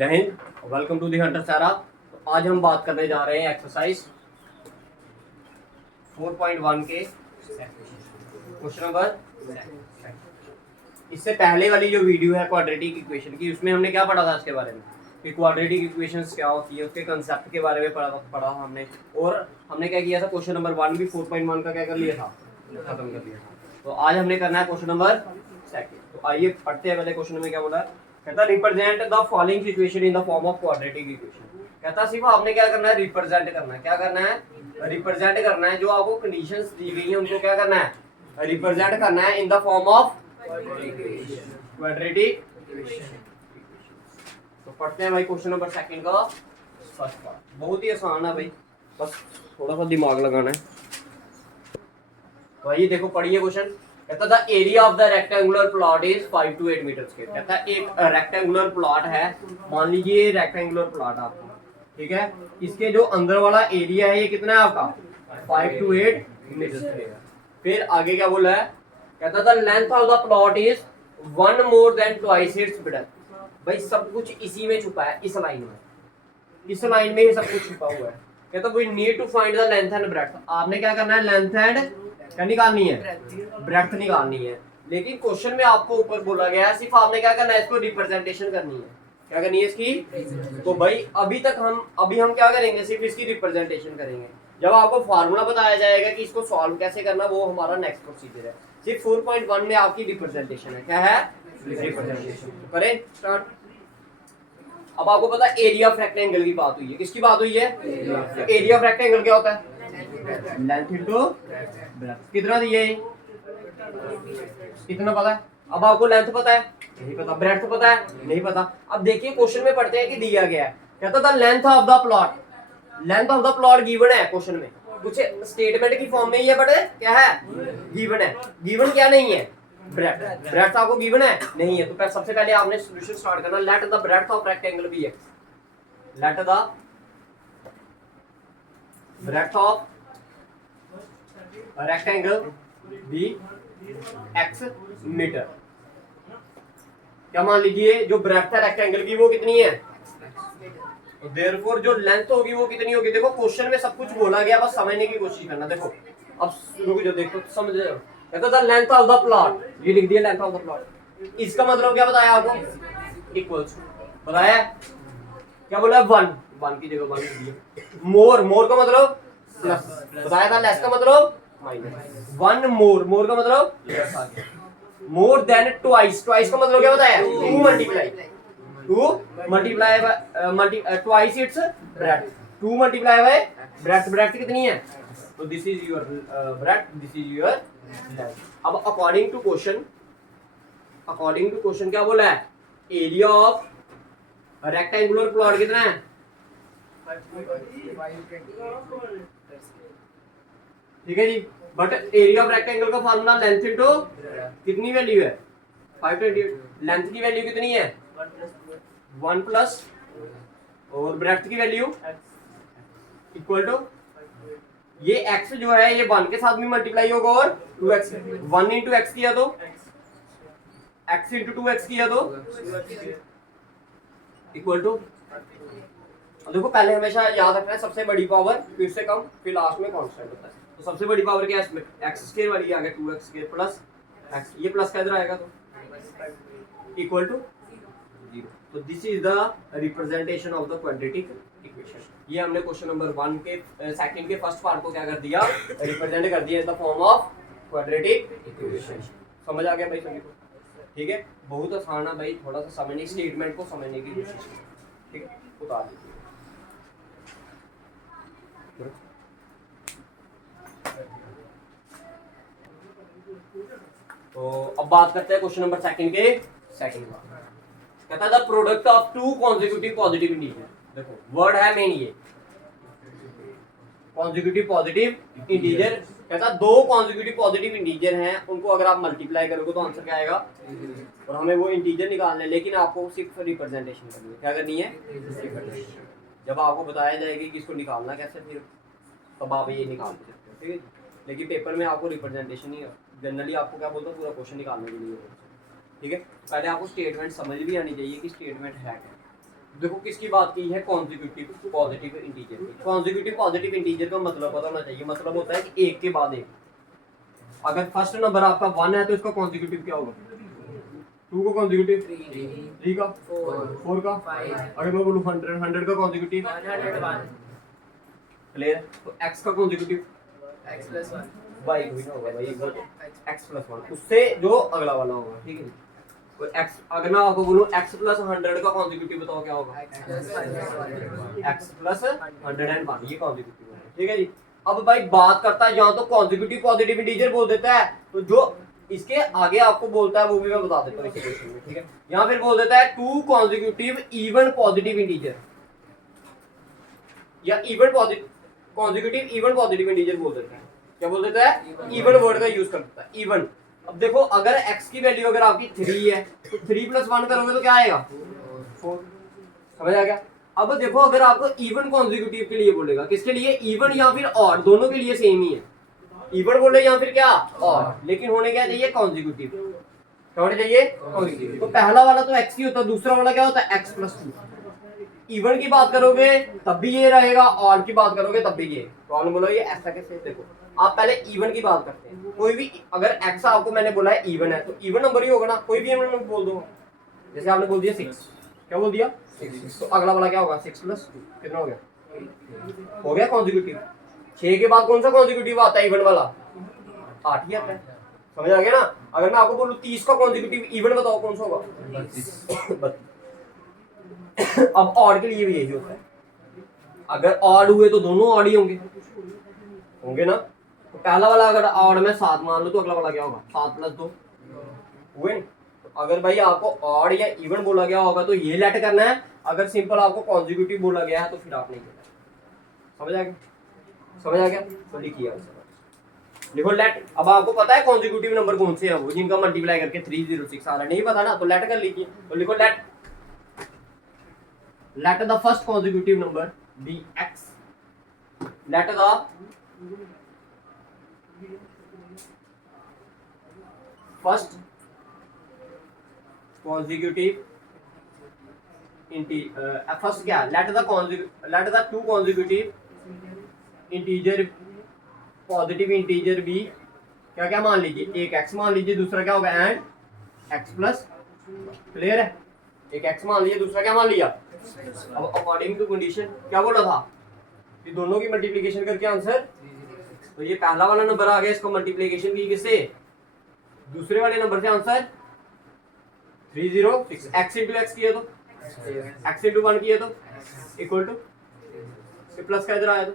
जय हिंद, welcome to the hunter Sara. तो आज हम बात करने जा रहे हैं एक्सरसाइज 4.1 के क्वेश्चन नंबर। इससे पहले वाली जो वीडियो है क्वाड्रेटिक इक्वेशन की, उसमें हमने क्या पढ़ा था इसके बारे में कि क्वाड्रेटिक इक्वेशंस क्या होती है, उसके कंसेप्ट के बारे में पढ़ा हमने। और हमने क्या किया था, क्वेश्चन नंबर 1 भी 4.1 का क्या कर लिया था, खत्म कर लिया था। तो आज हमने करना है क्वेश्चन नंबर 2। तो आइए पढ़ते हैं। पहले क्वेश्चन में क्या बोला है, कहता represent the following situation in the form of quadratic equation. कहता सिर्फ आपने क्या करना है, रिप्रेजेंट करना है। क्या करना है, रिप्रेजेंट करना है। जो आपको कंडीशंस दी गई हैं उनको क्या करना है, रिप्रेजेंट करना है in the form of quadratic equation. तो पढ़ते हैं भाई क्वेश्चन नंबर 2 का फर्स्ट पार्ट। बहुत ही आसान है भाई, बस थोड़ा सा दिमाग लगाना है। तो आइए देखो, पढ़िए क्वेश्चन। कहता था area of the rectangular plot is 5 to 8 metre square. कहता है एक रेक्टेंगुलर प्लॉट है, मान लीजिए रेक्टेंगुलर प्लॉट आपका, ठीक है। इसके जो अंदर वाला एरिया है ये कितना है आपका, 5 to 8 मीटर स्क्वायर। फिर आगे क्या बोला है, कहता था length of the plot is 1 more than twice its breadth। भाई सब कुछ इसी में छुपा है, इस लाइन में, इस लाइन में ही सब कुछ छुपा हुआ है। कहता we need to find the length and breadth. आपने क्या करना है, लेंथ एंड क्या निकालनी है, ब्रेड्थ निकालनी है। लेकिन क्वेश्चन में आपको ऊपर बोला गया है सिर्फ आपने क्या करना है, इसको रिप्रेजेंटेशन करनी है। क्या करनी है इसकी, तो भाई अभी हम क्या करेंगे, सिर्फ इसकी रिप्रेजेंटेशन करेंगे। जब आपको फार्मूला बताया जाएगा कि इसको सॉल्व कैसे करना, वो हमारा नेक्स्ट प्रोसीजर है। सिर्फ 4.1 में आपकी रिप्रेजेंटेशन है। क्या है, रिप्रेजेंटेशन। करें स्टार्ट। अब आपको पता है एरिया ऑफ रेक्टेंगल की बात हुई है, किसकी बात हुई है, एरिया ऑफ रेक्टेंगल क्या होता है, लेंथ इनटू ब्रेड्थ। कितना दिया है, कितना पता है। अब आपको लेंथ पता है, नहीं पता, ब्रेड्थ पता है, नहीं पता। अब देखिए क्वेश्चन में पढ़ते हैं कि दिया गया है, कहता था length of the plot, length of the plot given है क्वेश्चन में, कुछ स्टेटमेंट की फॉर्म में ही है, बट क्या है, गिवन है। गिवन क्या नहीं है, ब्रेड्थ। ब्रेड्थ आपको गिवन है, नहीं है। तो सबसे पहले आपने सॉल्यूशन स्टार्ट करना। Let the breadth of rectangle be X, let the breadth of rectangle be X metre. क्या मान लीजिए जो ब्रेड्थ है रेक्टेंगल की वो कितनी है, तो देयरफॉर जो लेंथ होगी वो कितनी होगी। देखो क्वेश्चन में सब कुछ बोला गया, बस समझने की कोशिश करना। देखो अब रुक जाओ, देखो समझ रहे हो। कहता था लेंथ ऑफ द प्लॉट, ये लिख दिया लेंथ ऑफ द प्लॉट। इसका मतलब क्या बताया आपको, इक्वल्स बताया। क्या बोला, 1 की जगह 1 लिख दिया। मोर का मतलब प्लस बताया था, लेस का मतलब माइनस। 1 मोर का मतलब लेस आ गया। मोर देन ट्वाइस का मतलब क्या बताया, 2 multiply by twice its breadth. 2 multiply by breadth कितनी है, तो this is your breadth, this is your length. अब अकॉर्डिंग टू क्वेश्चन क्या बोला है, एरिया ऑफ रेक्टेंगुलर प्लॉट कितना है, ठीक है जी। बट एरिया ऑफ रेक्टेंगल का फार्मूला लेंथ इनटू कितनी वैल्यू है, 528। लेंथ की वैल्यू कितनी है, 1 प्लस, और ब्रेड्थ की वैल्यू इक्वल टू, ये x जो है ये 1 के साथ भी मल्टीप्लाई होगा और 2x, 1 इंटू एक्स किया तो x इंटू 2x किया तो इक्वल टू। देखो पहले हमेशा याद रखना है सबसे बड़ी पावर फिर से कम, फिर लास्ट में कांस्टेंट होता है। तो सबसे बड़ी पावर क्या है, एक्स स्क्वायर वाली आ गया, 2x स्क्वायर प्लस x, ये प्लस का इधर आएगा तो इक्वल टू 0। तो this is the representation of the quadratic equation. ये हमने क्वेश्चन नंबर 1 के सेकंड के फर्स्ट पार्ट को क्या कर दिया, रिप्रेजेंट कर दिया in the form of quadratic equation. समझ आ गया भाई सभी को, ठीक है। बहुत आसान है भाई, थोड़ा सा समझने, स्टेटमेंट को समझने की कोशिश करें, ठीक है। उतार दीजिए। तो अब बात करते हैं क्वेश्चन नंबर 2 के सेकंड पार्ट। कहता है the product of 2 consecutive positive integer. देखो वर्ड है मेन ये कॉन्जिक्यूटिव पॉजिटिव इंटीजर। कहता 2 कॉन्जिक्यूटिव पॉजिटिव इंटीजर हैं, उनको अगर आप मल्टीप्लाई करोगे तो आंसर क्या आएगा, और हमें वो इंटीजर निकालना है। लेकिन आपको सिर्फ रिप्रेजेंटेशन करनी है। क्या करनी है, रिप्रेजेंटेशन। जब आपको बताया जाएगा कि इसको निकालना कैसे, फिर तब आप ये निकाल सकते हो, ठीक है। लेकिन पेपर में आपको रिप्रेजेंटेशन ही, जनरली आपको क्या बोलता है, पूरा क्वेश्चन निकालने के लिए, ठीक है। पहले आपको स्टेटमेंट समझ भी आनी चाहिए कि स्टेटमेंट है क्या, देखो किसकी बात की है, कॉन्जिक्यूटिव पॉजिटिव इंटीजर की। कॉन्जिक्यूटिव पॉजिटिव इंटीजर का मतलब पता होना चाहिए, मतलब होता है कि एक के बाद एक। अगर फर्स्ट नंबर आपका 1 है तो इसका कॉन्जिक्यूटिव क्या होगा, 2 का कॉन्जिक्यूटिव 3 का 4 का 5। अगर मैं बोलूं 100 का कॉन्जिक्यूटिव 101। क्लियर। तो x का कॉन्जिक्यूटिव x plus 1 y कोई ना होगा भाई, x plus 1 उससे जो अगला वाला होगा, ठीक है। तो x, अगर मैं आपको बोलूं x plus 100 का कॉन्जिक्यूटिव बताओ क्या होगा, x plus 1 x plus 101, ये कॉन्जिक्यूटिव है, ठीक है जी। अब भाई बात करता है यहाँ तो कॉन्जिक्यूटिव पॉजिटिव इंटीजर बोल देता है, तो जो इसके आगे आपको बोलता है वो भी मैं बता देता हूँ इस क्वेश्चन में, ठीक है। यहाँ फिर बोल देता है 2 कॉन्जिक्यूटिव इवन पॉजिटिव इंटीजर, या even positive consecutive even positive integer बोल देता है। क्या बोल देता है, इवन वर्ड का यूज कर देता है, इवन। अब देखो अगर x की वैल्यू अगर आपकी 3 है तो 3 + 1 करोगे तो क्या आएगा 4, समझ आ गया। अब देखो अगर आपको इवन कॉन्जिक्यूटिव के लिए बोलेगा, किसके लिए, इवन या फिर ऑड, दोनों के लिए सेम ही है, इवन बोले या फिर क्या ऑड, लेकिन होने क्या चाहिए कॉन्जिक्यूटिव, क्या होना चाहिए कॉन्जिक्यूटिव। तो पहला वाला तो x ही होता है, दूसरा वाला क्या होता है x + 2। इवन की बात करोगे तब भी ये रहेगा, ऑड की बात करोगे तब भी ये। कौन बोलो ये ऐसा कैसे, देखो आप पहले इवन की बात करते हैं, कोई भी अगर x आपको मैंने बोला है इवन है तो इवन नंबर ही होगा ना, कोई भी इवन नंबर बोल दो। जैसे आपने बोल दिया 6, क्या बोल दिया 6, तो अगला वाला क्या होगा 6 + 2 कितना हो गया, हो गया कॉन्जिक्यूटिव। 6 के बाद कौन सा कॉन्जिक्यूटिव आता है इवन वाला, 8 ही आता है, समझ आ गया ना। अगर मैं आपको बोलूं 30 का कॉन्जिक्यूटिव इवन बताओ कौन सा होगा 32। अब ऑड के लिए भी यही होता है, अगर ऑड हुए तो दोनों ऑड ही होंगे ना। तो पहला वाला अगर ऑड में 7 मान लो तो अगला वाला क्या होगा 7 + 2 हुए ना। तो अगर भाई आपको ऑड या इवन बोला गया होगा तो ये लेट करना है, अगर सिंपल आपको कॉन्जिक्यूटिव बोला गया है तो फिर आप नहीं करना। समझ आ गया, समझ आ गया। तो लिखिए लिखो लेट। अब आपको पता है कॉन्जिक्यूटिव नंबर कौन से हैं, वो जिनका मल्टीप्लाई करके 306 आ रहा है, नहीं पता ना तो लेट कर लीजिए। तो लिखो late the first consecutive number be x, let the first consecutive first क्या, let the two consecutive integer positive integer भी क्या क्या मान लीजिए, एक x मान लीजिए, दूसरा क्या होगा एंड x प्लस, क्लियर है, एक x मान लिया दूसरा क्या मान लिया। अब अकॉर्डिंग टू कंडीशन क्या बोला था कि दोनों की मल्टीप्लिकेशन करके आंसर, तो ये पहला वाला नंबर आ गया, इसको मल्टीप्लिकेशन की किससे, दूसरे वाले नंबर से, आंसर 306। x इंटू एक्स किया तो x इंटू 1 किया तो इक्वल टू प्लस का इधर आया तो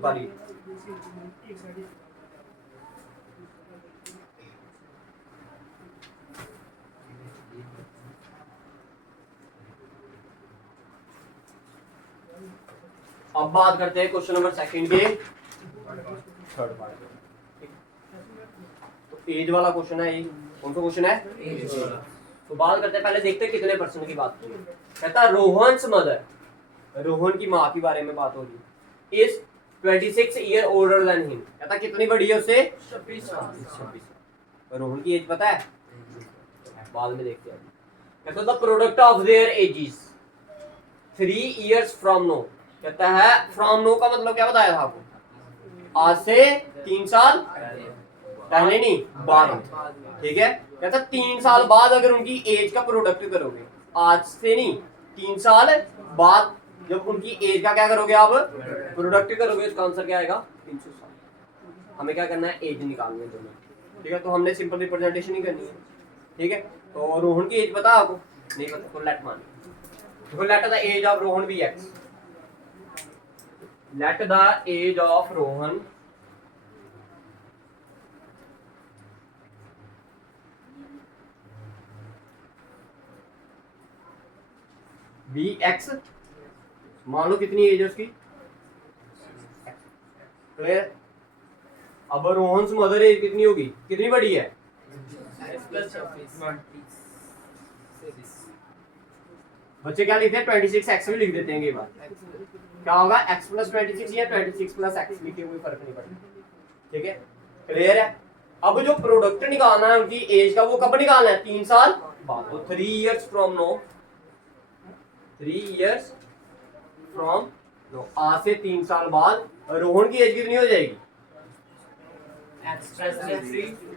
बारी। अब बात करते हैं क्वेश्चन नंबर सेकंड के थर्ड पार्ट। तो एज वाला क्वेश्चन है, ये कौन सा क्वेश्चन है, एज वाला। तो बात करते हैं, पहले देखते हैं कितने परसेंट की बात की। कहता है रोहन्स मदर, रोहन की माँ के बारे में बात हो रही, is 26 year older than him. कहता कितनी बड़ी है उससे, 26। रोहन की एज पता है, बाद में देखते हैं। कहता the product of their ages 3 years from now. कहता है फ्रॉम नो का मतलब क्या बताया था आपको, आज से 3 साल पहले नहीं बाद, ठीक है। कहता 3 साल बाद अगर उनकी एज का प्रोडक्ट करोगे, आज से नहीं 3 साल बाद जब उनकी एज का क्या करोगे आप, प्रोडक्ट करोगे, उसका आंसर क्या आएगा 307। हमें क्या करना है, एज निकालने दोनों, ठीक है। तो हमने सिंपल रिप्रेजेंटेशन ही करनी है, ठीक है। तो रोहन की एज पता है आपको, नहीं पता तो लेट मान, तो let the age of Rohan be X. Let the age of Rohan be X. मान लो कितनी एज है उसकी, क्लियर। अब रोहन मदर एज कितनी होगी, कितनी बड़ी है, बच्चे क्या लिखते हैं 26 एक्स भी लिख देते हैं, ये बात क्या होगा x + 26 या 26 + x लिखे, कोई फर्क नहीं पड़ता, ठीक है। क्लियर है। अब जो प्रोडक्ट निकालना है उनकी एज का, वो कब निकालना है? 3 साल बाद। तो 3 years from now, 3 years from now, आज से 3 साल बाद रोहन की एज कितनी हो जाएगी?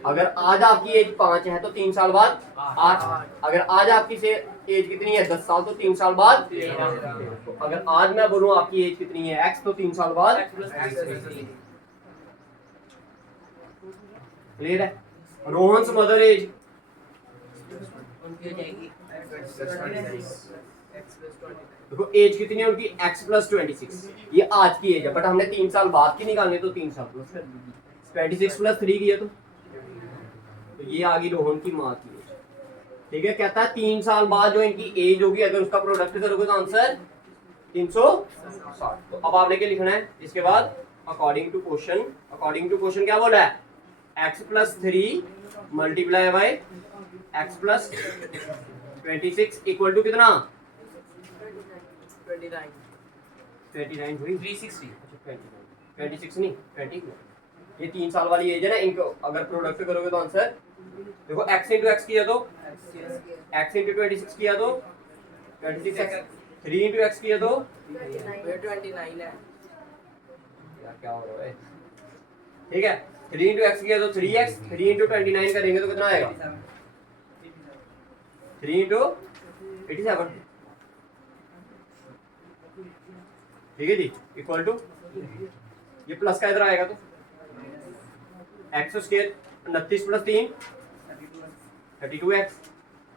अगर आज आपकी एज 5 है तो 3 साल बाद 8। अगर आज आपकी एज कितनी है? 10 साल, तो 3 साल बाद 13। तो अगर आज मैं बोलूं आपकी एज कितनी है? x, तो 3 साल बाद। क्लियर है। रोहन मदर एज उनकी हो जाएगी देखो, एज कितनी है उनकी? x + 26। ये आज की एज है, बट हमने 3 साल बाद की निकालनी, तो 3 साल प्लस कर दीजिए। 26 + 3 किया तो ये आ गई रोहन की माँ की एज। ठीक है, कहता है 3 साल बाद जो इनकी एज होगी, अगर उसका प्रोडक्ट करोगे तो आंसर 360। तो अब आपने क्या लिखना है इसके बाद? अकॉर्डिंग टू क्वेश्चन क्या बोला है? x + 3 × x + 26 इक्वल टू कितना? 29 हुई। 360 26 नहीं 20। ये 3 साल वाली एज है ना, इनको अगर प्रोडक्ट करोगे तो आंसर देखो, x × x किया तो x × 26 किया तो 26x, 3 × x किया तो 29 है यार क्या हो रहा है? ठीक है, 3 × x किया तो 3x, 3 × 29 करेंगे तो कितना आएगा? 3 × 87। ठीक है जी, इक्वल टू ये प्लस का इधर आएगा तो x² 29 + 3 32x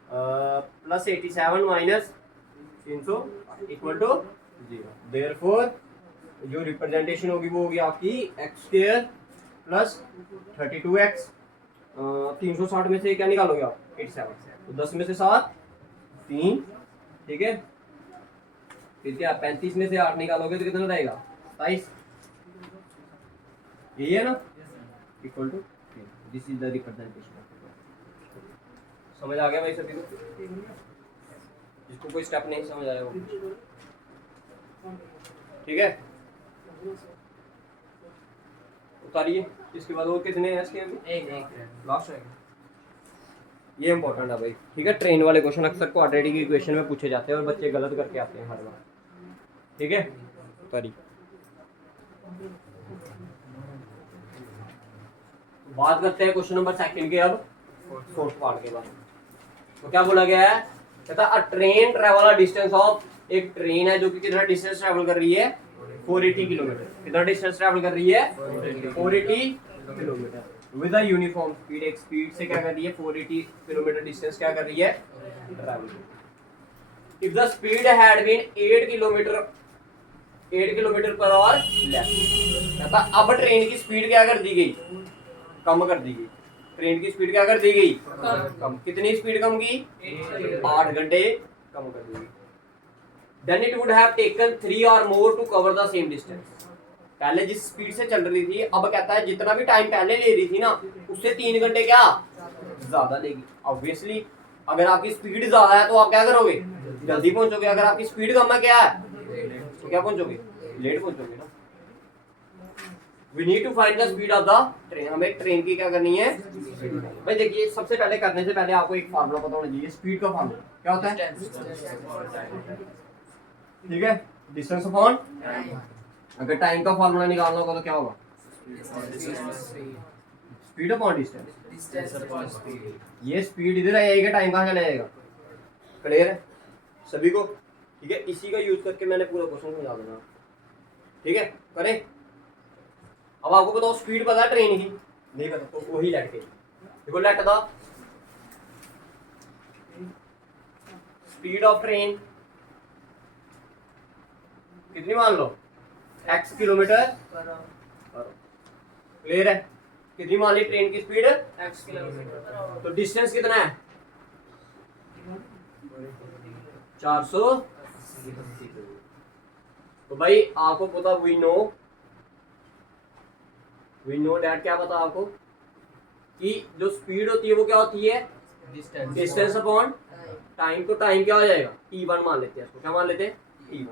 + 87 - 300 equal to 0। Therefore जो रिप्रेजेंटेशन होगी वो होगी आपकी x² + 32x। 360 में से क्या निकालोगे आप? 87। तो 10 में से 7 3। ठीक है, फिर क्या 35 में से 8 निकालोगे तो कितना रहेगा? 27। यही है ना, equal to this is the representation. समझ आ गया भाई सभी को? जिसको कोई स्टेप नहीं समझ आया वो, ठीक है, उतारिए। इसके बाद और कितने हैं इसके? एक लास्ट है ये इंपॉर्टेंट है भाई। ठीक है, ट्रेन वाले क्वेश्चन अक्सर क्वाड्रेटिक इक्वेशन में पूछे जाते हैं और बच्चे गलत करके आते हैं हर बार। ठीक है, उतारिए। बात करते हैं क्वेश्चन नंबर 2 के अब फोर्थ पार्ट के बाद। तो क्या बोला गया है? कहता अ train travel a distance of, एक ट्रेन है जो कि कितना डिस्टेंस ट्रेवल कर रही है? 480 किलोमीटर। कितना डिस्टेंस ट्रेवल कर रही है? 480 kilometre with a uniform speed. एक स्पीड से क्या कर रही है? 480 किलोमीटर डिस्टेंस क्या कर रही है? Travel. If the speed had been 8 kilometre per hour less. कहता अब ट्रेन की स्पीड क्या कर दी गई? कम कर दी गई। ट्रेन की स्पीड क्या कर दी गई? कम। कितनी स्पीड कम की? 8 घंटे कम कर दी गई। Then it would have taken 3 or more to cover the same distance। पहले जिस स्पीड से चल रही थी, अब कहता है जितना भी टाइम पहले ले रही थी ना, उससे 3 घंटे क्या ज्यादा लेगी। ऑब्वियसली अगर आपकी स्पीड ज्यादा है तो आप क्या करोगे? जल्दी पहुंचोगे। अगर आपकी स्पीड कम है क्या है तो क्या पहुंचोगे? लेट पहुंचोगे ना। We need to find the speed of the train। हमें ट्रेन की क्या करनी है? भाई देखिए, सबसे पहले करने से पहले आपको एक फार्मूला पता होना चाहिए। स्पीड का फार्मूला क्या होता है? ठीक है, डिस्टेंस अपॉन। अगर टाइम का फार्मूला निकालना होगा तो क्या होगा? Speed upon distance. ये स्पीड इधर आएगा, टाइम कहाँ चला जाएगा? क्लियर है सभी को? ठीक है, इसी का यूज करके मैंने पूरा क्वेश्चन समझा दूंगा। ठीक है, करें। अब आपको बताओ स्पीड पता है ट्रेन की? नहीं पता, तो वही लेट के देखो। Let the speed of train कितनी मान लो? x kilometre. क्लियर है? कितनी मान ली ट्रेन की स्पीड? x kilometre. तो डिस्टेंस कितना है? 480। तो भाई आपको पता, वी नो दैट, क्या पता आपको कि जो स्पीड होती है वो क्या होती है? Distance upon time. तो टाइम क्या हो जाएगा? t1 मान लेते हैं इसको। क्या मान लेते हैं? t1।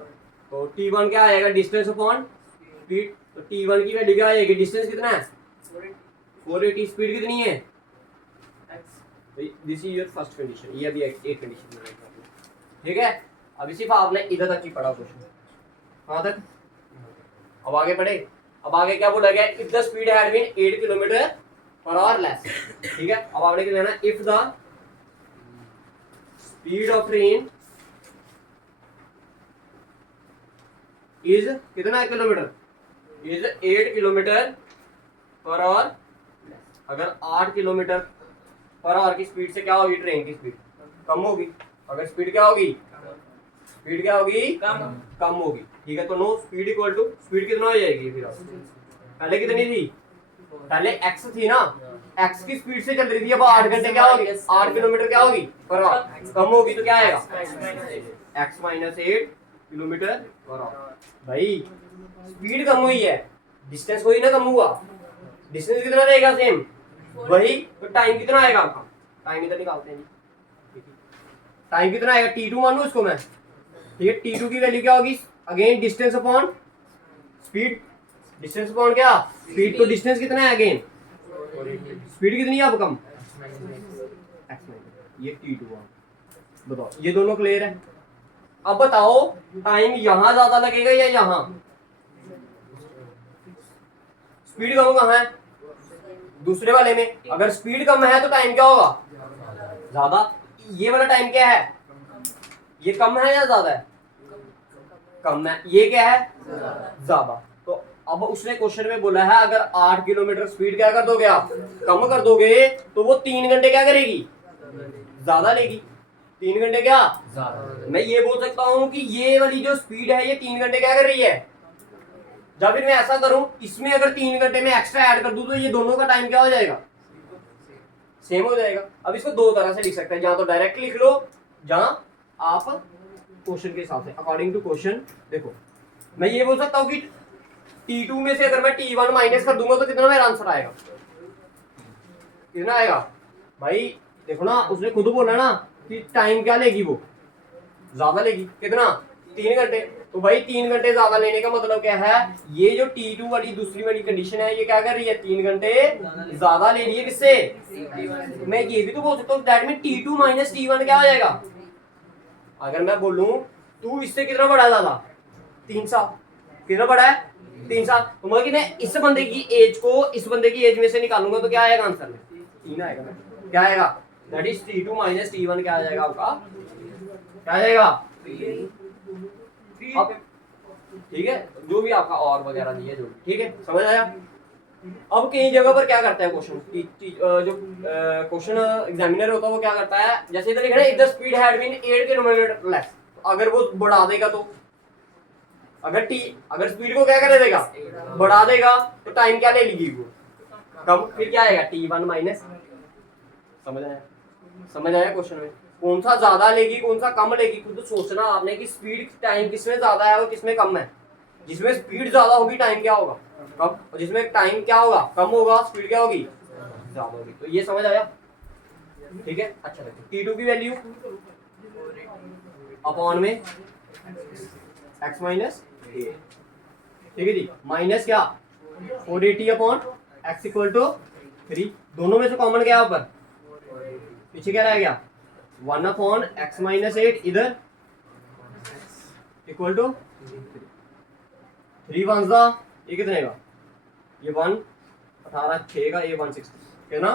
तो t1 क्या आएगा? Distance upon speed. तो t1 की वैल्यू क्या आएगी? डिस्टेंस कितना है? 480 स्पीड कितनी है? This is your first condition, ये अभी एक कंडीशन में ठीक है। अभी सिर्फ आपने इधर तक ही पढ़ा क्वेश्चन, कहाँ तक? अब आगे पढ़े। अब आगे क्या बोला गया? If the speed had been 8 kilometre per hour less, ठीक है। अब आपने क्या लेना? If the speed of train is कितना kilometre? Is 8 kilometre per hour. अगर 8 किलोमीटर पर आवर की स्पीड से क्या होगी ट्रेन की स्पीड? कम होगी। अगर स्पीड क्या होगी? स्पीड क्या होगी? कम होगी, ठीक है। तो now speed equal to speed कितना हो जाएगी फिर? पहले कितनी थी? पहले x थी ना, x की स्पीड से चल रही थी, अब 8 घंटे क्या होगी? 8 किलोमीटर क्या होगी? पर आवर कम होगी, तो क्या आएगा? x minus 8 kilometre per our. भाई स्पीड कम हुई है, डिस्टेंस कोई ना कम हुआ, डिस्टेंस कितना रहेगा? सेम वही। तो टाइम कितना आएगा आपका? टाइम इधर निकालते हैं जी। टाइम कितना आएगा? t2 मानूं इसको मैं, ठीक है। t2 की वैल्यू क्या होगी? Again distance upon speed. Distance upon क्या? स्पीड। तो डिस्टेंस कितना है अगेन? स्पीड कितनी है अब? कम। ये t2 है। बताओ, ये दोनों क्लियर है? अब बताओ टाइम यहां ज्यादा लगेगा या यहां? स्पीड कम कहां है? दूसरे वाले में। अगर स्पीड कम है तो टाइम क्या होगा? ज्यादा। ये वाला टाइम क्या है? ये कम है या ज्यादा है? कम है। ये क्या है? ज्यादा। तो अब उसने क्वेश्चन में बोला है अगर 8 किलोमीटर स्पीड क्या कर दोगे आप? कम कर दोगे, तो वो 3 घंटे क्या करेगी? ज्यादा लेगी। 3 घंटे क्या? ज्यादा। मैं ये बोल सकता हूं कि ये वाली जो स्पीड है ये 3 घंटे क्या कर रही है? जब फिर मैं ऐसा करूं, इसमें अगर 3 घंटे में एक्स्ट्रा ऐड कर दूं तो ये दोनों का टाइम क्या हो जाएगा? सेम हो जाएगा। अब इसको दो तरह से लिख सकते हैं, जहां तो डायरेक्ट लिख लो, जहां आप क्वेश्चन के हिसाब से अकॉर्डिंग टू क्वेश्चन। देखो मैं ये बोल सकता हूं कि t2 में से अगर मैं t1 माइनस कर दूंगा तो कितना मेरा आंसर आएगा? कितना आएगा? भाई देखो ना, उसने खुद बोला ना कि टाइम क्या लेगी? वो ज्यादा लेगी। कितना? 3 घंटे। तो भाई 3 घंटे ज्यादा लेने का मतलब क्या है? ये जो t2 वाली दूसरी वाली कंडीशन है ये क्या कर रही है? 3 घंटे ज्यादा ले रही है। किससे? मैं ये भी तो बोल सकता हूँ that mean t2 minus t1 क्या हो जाएगा? अगर मैं बोलूं तू इससे कितना बड़ा ज्यादा? 3 साल। कितना बड़ा है? 3 साल। तो मतलब कि मैं इस बंदे की एज को इस बंदे की एज में से निकालूंगा तो क्या आएगा आंसर में? 3 आएगा। क्या आएगा? That is t2 minus t1 क्या आ जाएगा आपका? क्या आ जाएगा? अब ठीक है, जो भी आपका और वगैरह दिए जो, ठीक है, समझ आया? अब कई जगह पर क्या करता है क्वेश्चन, जो क्वेश्चन एग्जामिनर होता है वो क्या करता है, जैसे इधर लिखा है if the speed had been 8 kilometre less, अगर वो बढ़ा देगा तो अगर स्पीड को क्या कर देगा? बढ़ा देगा, तो टाइम क्या ले लेगी वो? कम। फिर क्या आएगा? t1 minus. समझ आया? समझ आया क्वेश्चन में? कौन सा ज्यादा लेगी कौन सा कम लेगी, खुद सोचना आपने कि स्पीड टाइम किसमें ज्यादा है और किसमें कम है। जिसमें स्पीड ज्यादा होगी टाइम क्या होगा? कम। और जिसमें टाइम क्या होगा? कम होगा, स्पीड क्या होगी? ज्यादा होगी। तो ये समझ आया? ठीक है, अच्छा देखो t2 की वैल्यू अपॉन में x माइनस 8, ठीक है जी, माइनस क्या 480 अपॉन x इक्वल टू 3। दोनों में से कॉमन क्या है ऊपर? पीछे क्या रह गया? 1 अपॉन x माइनस 8 इधर इक्वल टू 3 वन सा, ये कितने का? ये 1 18 6 का, ये 160 है ना?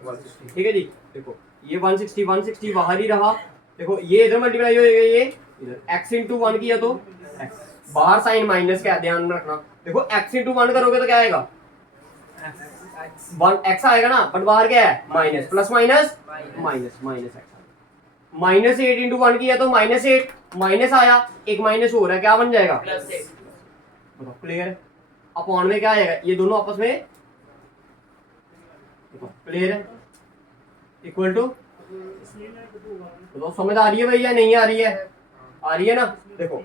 160, ठीक है जी। देखो ये 160 बाहर ही रहा। देखो ये इधर मल्टीप्लाई हो जाएगा, ये इधर x इंटू 1 किया तो x, बाहर साइन माइनस का ध्यान में रखना। देखो x इंटू 1 करोगे तो क्या आएगा? 1x आएगा ना, बट बाहर क्या है? Minus, plus minus minus minus x। Minus 8 into 1 किया तो माइनस 8, माइनस आया, एक माइनस हो रहा है, क्या बन जाएगा? बताओ, क्लियर? अपॉन में क्या आएगा? ये दोनों आपस में क्लियर है, इक्वल टू। तो समझ आ रही है भाई या नहीं आ रही है? आ रही है ना? देखो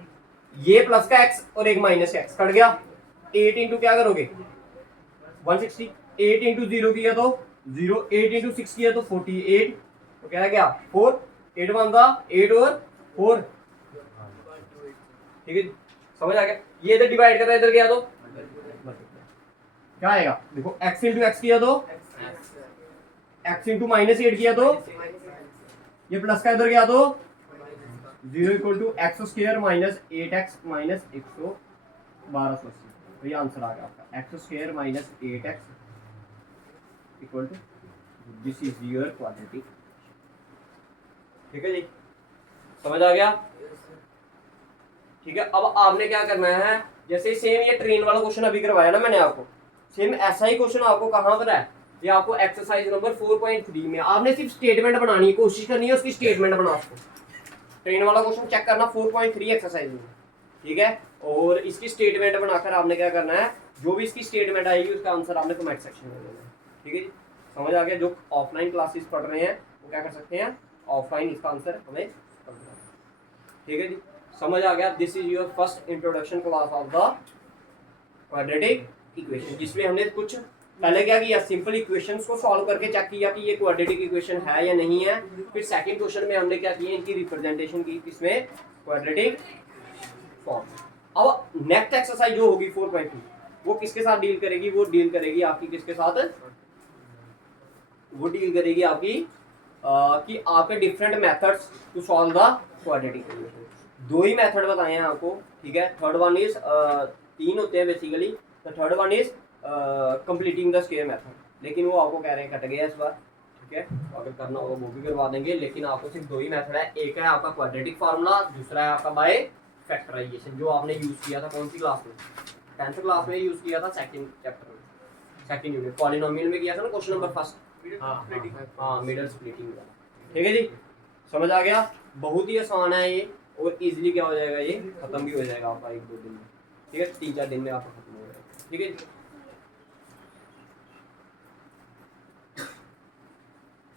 ये प्लस का x और एक माइनस का x कट गया। 8 इंटू क्या करोगे? 160। 8 इंटू 0 किया तो 0, 8 इंटू 6 किया तो 48, तो क्या गया 4, 8 वन का 8 और 4, ठीक है, समझ आ गया? ये इधर डिवाइड कर रहा है, इधर गया तो क्या आएगा? देखो x इंटू x किया तो x इंटू -8 किया तो ये प्लस का इधर गया तो 0 equal to X square minus 8x minus 1280। तो ये आंसर आ गया आपका X square minus 8x equal to this is your quadratic. ठीक है जी, समझ आ गया? ठीक है, अब आपने क्या करना है, जैसे सेम ये ट्रेन वाला क्वेश्चन अभी करवाया ना मैंने आपको, सेम ऐसा ही क्वेश्चन आपको कहां पर है, ये आपको एक्सरसाइज नंबर 4.3 में आपने सिर्फ स्टेटमेंट बनानी है, कोशिश करनी है उसकी स्टेटमेंट बना उसको। ट्रेन वाला क्वेश्चन चेक करना 4.3 एक्सरसाइज में, ठीक है, और इसकी स्टेटमेंट बनाकर आपने क्या करना है, जो भी इसकी स्टेटमेंट आएगी उसका आंसर आपने कमेंट सेक्शन में देना है। ठीक है जी, समझ आ गया? जो ऑफलाइन क्लासेस पढ़ रहे हैं वो क्या कर सकते हैं, ऑफलाइन इसका आंसर हमें। ठीक है जी, समझ आ गया? This is your first introduction class of the quadratic equation, जिसमें हमने कुछ पहले क्या किया, सिंपल इक्वेशंस को सॉल्व करके चेक किया कि ये क्वाड्रेटिक इक्वेशन है या नहीं है। फिर सेकंड क्वेश्चन में हमने क्या किया, इनकी रिप्रेजेंटेशन की किसमें, क्वाड्रेटिक फॉर्म। अब नेक्स्ट एक्सरसाइज जो होगी 4.2 वो किसके साथ डील करेगी, वो डील करेगी आपकी किसके साथ, वो डील करेगी आपकी कि आपके different methods to solve the quadratic equation. दो ही मेथड बताए हैं आपको, ठीक है। थर्ड वन इज 3 होते हैं बेसिकली, तो third one is completing the square method, लेकिन वो आपको कह रहे हैं कट गया इस बार, ठीक है। तो अगर करना होगा वो भी करवा देंगे, लेकिन आपको सिर्फ दो ही मेथड है, एक है आपका क्वाड्रेटिक फार्मूला, दूसरा है आपका बाय फैक्टराइजेशन, जो आपने यूज किया था कौन सी क्लास में, 10th क्लास में यूज किया था, सेकंड चैप्टर में, सेकंड यूनिट पॉलिनोमियल में किया था ना, क्वेश्चन नंबर फर्स्ट। हाँ, मिडल स्प्लिटिंग का। ठीक है जी, समझ आ गया? बहुत ही आसान है ये, और इजीली क्या हो जाएगा, ये खत्म भी हो जाएगा आपका 1-2 दिन में, ठीक है, 3-4 दिन में आपका खत्म हो जाएगा। ठीक है।